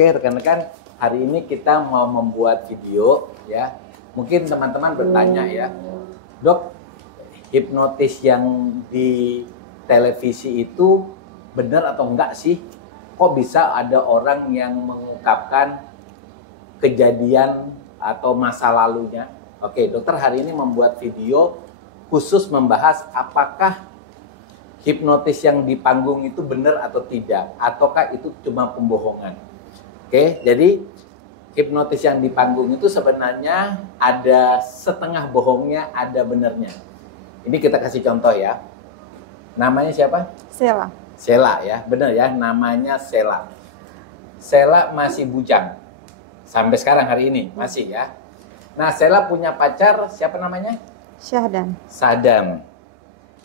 Oke rekan-rekan, hari ini kita mau membuat video ya. Mungkin teman-teman bertanya ya, Dok, hipnotis yang di televisi itu benar atau enggak sih? Kok bisa ada orang yang mengungkapkan kejadian atau masa lalunya? Oke, dokter hari ini membuat video khusus membahas apakah hipnotis yang di panggung itu benar atau tidak, ataukah itu cuma pembohongan. Oke, jadi hipnotis yang di panggung itu sebenarnya ada setengah bohongnya, ada benernya. Ini kita kasih contoh ya. Namanya siapa? Sela. Sela ya, benar ya, namanya Sela. Sela masih bujang. Sampai sekarang hari ini masih ya. Nah, Sela punya pacar siapa namanya? Syahdan. Sadam.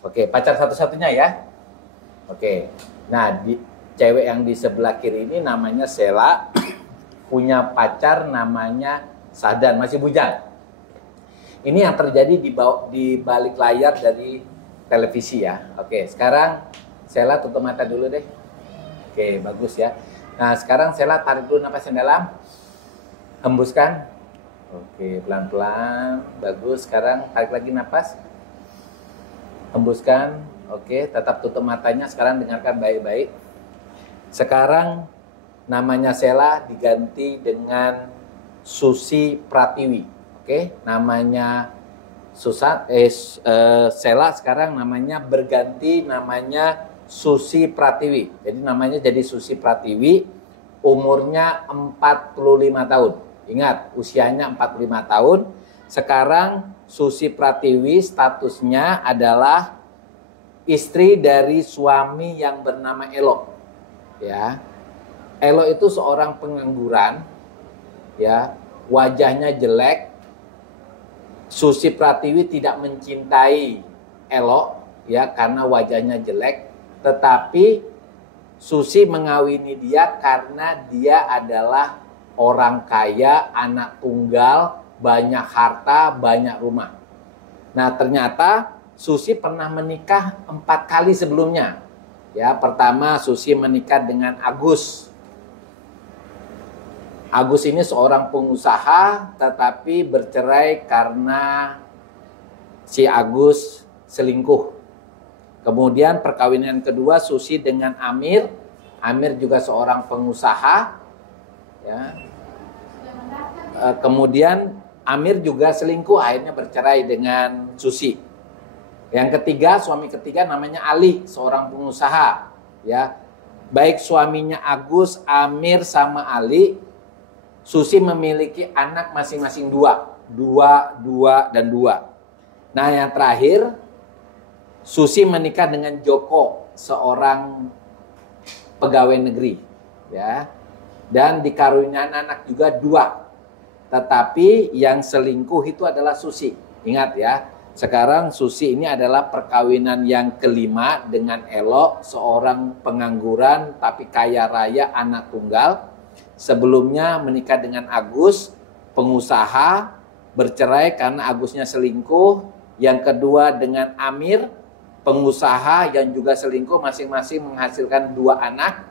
Oke, pacar satu-satunya ya. Oke. Nah, cewek yang di sebelah kiri ini namanya Sela, punya pacar namanya Sadam, masih bujang. Ini yang terjadi di balik layar dari televisi ya. Oke, sekarang Sela tutup mata dulu deh. Oke, bagus ya. Nah, sekarang Sela tarik dulu napas yang dalam. Hembuskan. Oke, pelan-pelan. Bagus. Sekarang tarik lagi napas. Hembuskan. Oke, tetap tutup matanya. Sekarang dengarkan baik-baik. Sekarang namanya Sela diganti dengan Susi Pratiwi. Oke, namanya Sela sekarang namanya berganti, namanya Susi Pratiwi. Jadi namanya jadi Susi Pratiwi, umurnya 45 tahun. Ingat, usianya 45 tahun. Sekarang Susi Pratiwi statusnya adalah istri dari suami yang bernama Elo. Ya. Elo itu seorang pengangguran, ya, wajahnya jelek. Susi Pratiwi tidak mencintai Elo, ya, karena wajahnya jelek. Tetapi Susi mengawini dia karena dia adalah orang kaya, anak tunggal, banyak harta, banyak rumah. Nah, ternyata Susi pernah menikah 4 kali sebelumnya. Ya, pertama Susi menikah dengan Agus. Agus ini seorang pengusaha, tetapi bercerai karena si Agus selingkuh. Kemudian perkawinan kedua Susi dengan Amir. Amir juga seorang pengusaha. Ya. Kemudian Amir juga selingkuh, akhirnya bercerai dengan Susi. Yang ketiga, suami ketiga namanya Ali, seorang pengusaha. Ya, baik suaminya Agus, Amir sama Ali, Susi memiliki anak masing-masing 2 dan 2. Nah, yang terakhir, Susi menikah dengan Joko, seorang pegawai negeri. Ya, dan dikaruniai anak juga 2. Tetapi yang selingkuh itu adalah Susi. Ingat ya, sekarang Susi ini adalah perkawinan yang kelima dengan Elo, seorang pengangguran tapi kaya raya, anak tunggal. Sebelumnya menikah dengan Agus, pengusaha, bercerai karena Agusnya selingkuh. Yang kedua dengan Amir, pengusaha yang juga selingkuh, masing-masing menghasilkan 2 anak.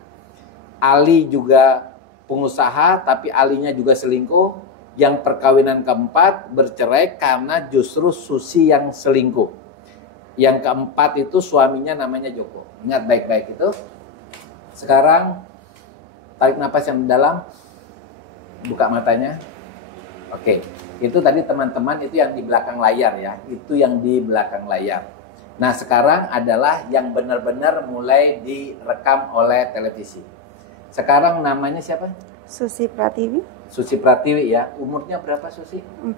Ali juga pengusaha tapi Alinya juga selingkuh. Yang perkawinan keempat bercerai karena justru Susi yang selingkuh. Yang keempat itu suaminya namanya Joko. Ingat baik-baik itu. Sekarang tarik napas yang dalam. Buka matanya. Oke. Itu tadi teman-teman, itu yang di belakang layar ya. Itu yang di belakang layar. Nah, sekarang adalah yang benar-benar mulai direkam oleh televisi. Sekarang namanya siapa? Susi Pratiwi. Susi Pratiwi ya. Umurnya berapa Susi? 45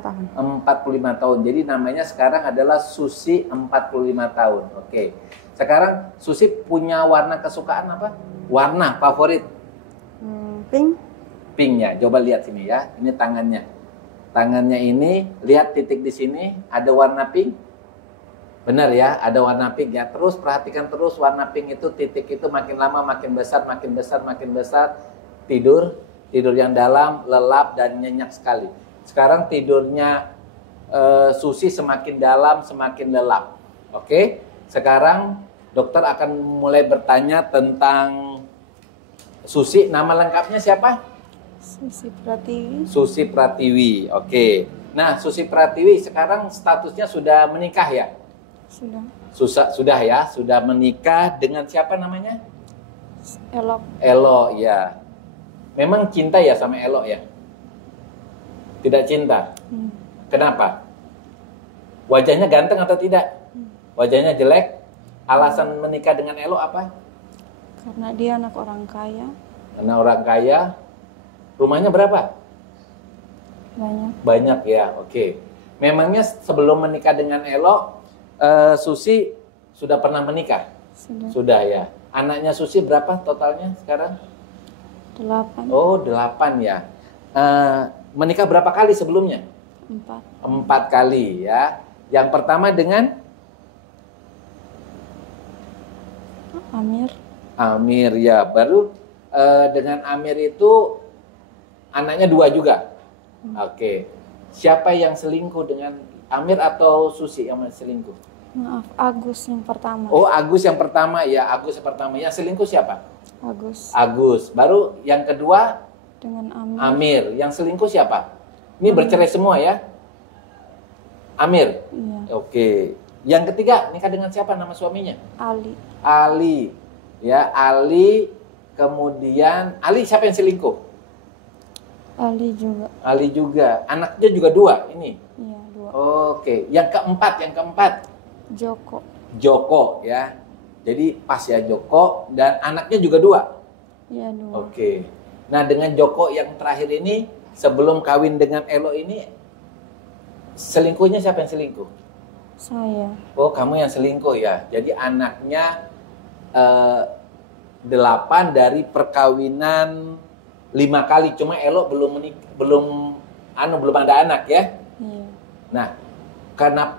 tahun. 45 tahun. Jadi namanya sekarang adalah Susi 45 tahun. Oke. Sekarang Susi punya warna kesukaan apa? Warna favorit? Pink. Pink ya. Coba lihat sini ya. Ini tangannya. Tangannya ini, lihat titik di sini, ada warna pink. Benar ya, ada warna pink ya. Terus perhatikan terus warna pink itu, titik itu makin lama makin besar, makin besar, makin besar. Tidur yang dalam, lelap dan nyenyak sekali. Sekarang tidurnya Susi semakin dalam, semakin lelap. Oke, sekarang dokter akan mulai bertanya tentang Susi, nama lengkapnya siapa? Susi Pratiwi. Susi Pratiwi, oke. Nah, Susi Pratiwi sekarang statusnya sudah menikah ya? Sudah. Sudah ya, sudah menikah dengan siapa namanya? Elok. Elo, ya. Memang cinta ya sama Elo ya? Tidak cinta? Kenapa? Wajahnya ganteng atau tidak? Wajahnya jelek? Alasan menikah dengan Elo apa? Karena dia anak orang kaya. Karena orang kaya. Rumahnya berapa? Banyak. Banyak ya, oke. Memangnya sebelum menikah dengan Elo, Susi sudah pernah menikah? Sudah. Sudah ya. Anaknya Susi berapa totalnya sekarang? 8. Oh, 8 ya. Menikah berapa kali sebelumnya? 4. 4 kali ya. Yang pertama dengan Amir. Amir ya. Baru dengan Amir itu anaknya 2 juga. Oke. Siapa yang selingkuh dengan Amir atau Susi yang selingkuh? Maaf, Agus yang pertama. Oh, Agus yang pertama ya. Agus yang pertama. Yang selingkuh siapa? Agus. Agus. Baru yang kedua Dengan Amir. Amir. Yang selingkuh siapa? Ini bercerai semua ya? Amir. Iya. Oke. Yang ketiga nikah dengan siapa nama suaminya? Ali. Ali. Ya, Ali. Kemudian Ali siapa yang selingkuh? Ali juga. Ali juga. Anaknya juga 2 ini. Iya, 2. Oke. Yang keempat Joko. Joko ya. Jadi pas ya Joko dan anaknya juga 2. Iya, 2. Oke. Nah, dengan Joko yang terakhir ini sebelum kawin dengan Elo ini selingkuhnya siapa yang selingkuh? Saya. Oh, kamu yang selingkuh ya. Jadi anaknya 8 dari perkawinan 5 kali. Cuma Elo belum ada anak ya. Iya. Nah, karena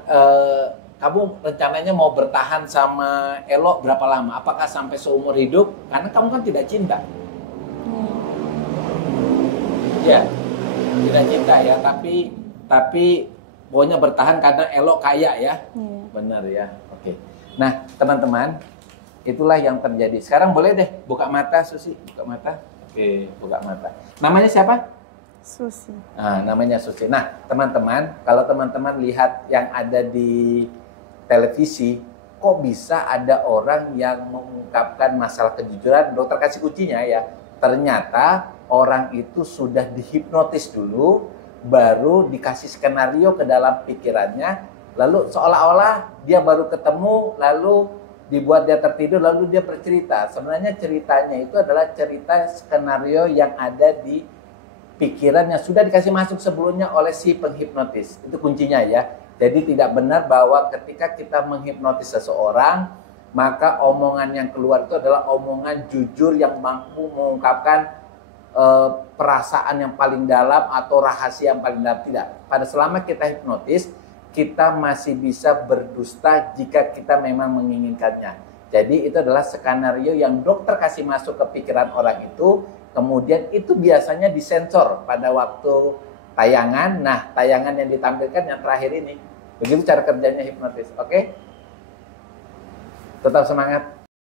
kamu rencananya mau bertahan sama Elo berapa lama? Apakah sampai seumur hidup? Karena kamu kan tidak cinta. Iya. Ya, tidak cinta ya. Tapi pokoknya bertahan karena Elo kaya ya. Iya. Benar ya. Oke. Nah, teman-teman, itulah yang terjadi. Sekarang boleh deh buka mata, Susi. Buka mata. Oke, buka mata. Namanya siapa? Susi. Nah, namanya Susi. Nah, teman-teman, kalau teman-teman lihat yang ada di televisi, kok bisa ada orang yang mengungkapkan masalah kejujuran? Dokter kasih kuncinya ya. Ternyata orang itu sudah dihipnotis dulu, baru dikasih skenario ke dalam pikirannya, lalu seolah-olah dia baru ketemu, lalu dibuat dia tertidur, lalu dia bercerita. Sebenarnya ceritanya itu adalah cerita skenario yang ada di pikiran yang sudah dikasih masuk sebelumnya oleh si penghipnotis. Itu kuncinya ya. Jadi tidak benar bahwa ketika kita menghipnotis seseorang, maka omongan yang keluar itu adalah omongan jujur yang mampu mengungkapkan perasaan yang paling dalam atau rahasia yang paling dalam. Tidak. Pada selama kita hipnotis, kita masih bisa berdusta jika kita memang menginginkannya. Jadi itu adalah skenario yang dokter kasih masuk ke pikiran orang itu, kemudian itu biasanya disensor pada waktu tayangan. Nah, tayangan yang ditampilkan yang terakhir ini. Begitu cara kerjanya hipnotis, oke? Tetap semangat.